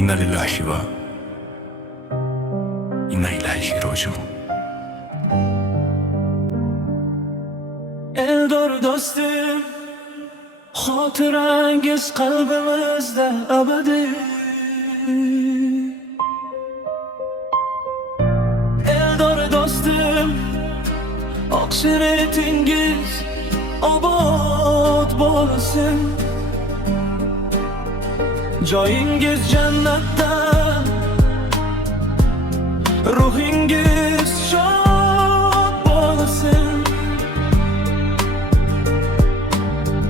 Inna lillahi va inna ilayhi rojiun. Eldor do'stim, xotirangiz qalbimizda abadiy. Eldor do'stim, oqsiritingiz obod bo'lsin. Joyingiz jannatda, ruhingiz shod bo'lsin.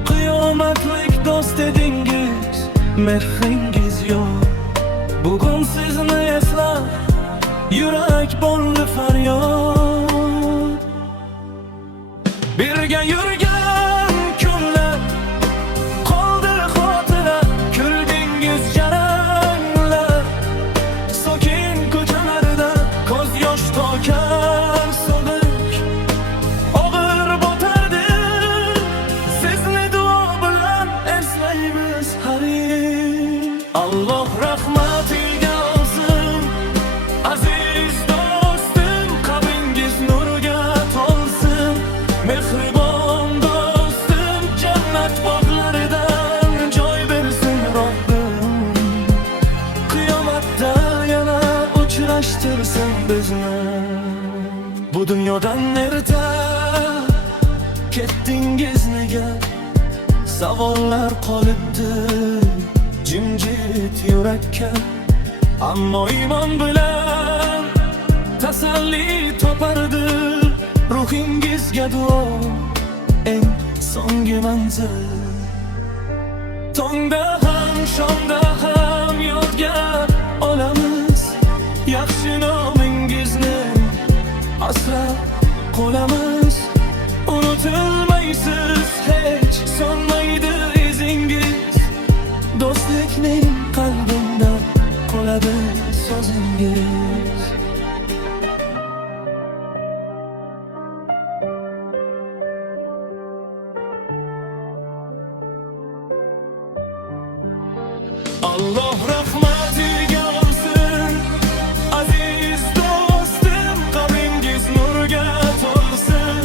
Qiyomatlik do'st edingiz, mehringiz yo'q. Bugun sizni eslab, yurak bo'ldi faryod. Birga yurgan kunlar qoldi xotira, kuldingiz jaranglar. Sokin ko'chalarda ko'z yosh to'kar so'lik, og'ir botardi. Sizni duo bilan eslaymiz har yil. Alloh rahmatiga olsin aziz do'stim, qabringiz nurga to'lsin. Mehribon do'stim, jannat bog'laridan joy bersin Robbim. Qiyomatda yana uchrashtirsin bizni. Bu dunyodan erta ketdingiz nega? Savollar qolibdi jimjit yurakka. Ammo iymon bilan tasalli topardi ruhingizga duo, eng so'nggi manzil. Tongda ham shomda ham yodga olamiz yaxshi nomingizni, asrab qolamiz. Unutilmaysiz, hech so'nmaydi izingiz. Do'stlikning qalbimda qoladi so'zingiz. Alloh rahmatiga olsin aziz do'stim, qabringiz nurga to'lsin.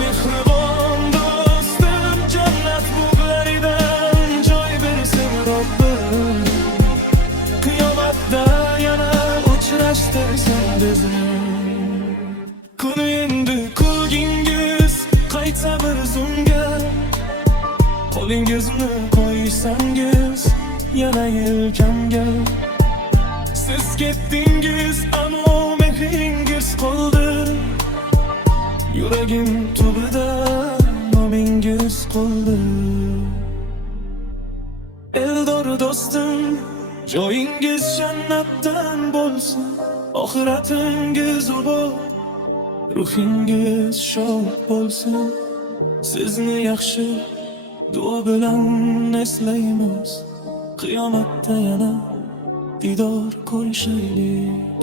Mehribon do'stim, jannat bog'laridan joy bersin Robbim. Qiyomatda yana uchrashtirsin bizni. Kun endi kulgingiz qaytsa bir zumga, qo'lingizni qo'ysangiz yana yelkamga. Siz ketdingiz, ammo mehringiz qoldi. Yuragim tubida nomingiz qoldi. Eldor do'stim, joyingiz jannatdan bo'lsin. Oxiratingiz obod, ruhingiz shod bo'lsin. Sizni yaxshi duo bilan eslaymiz. Qiyomatda yana didor ko'rishaylik.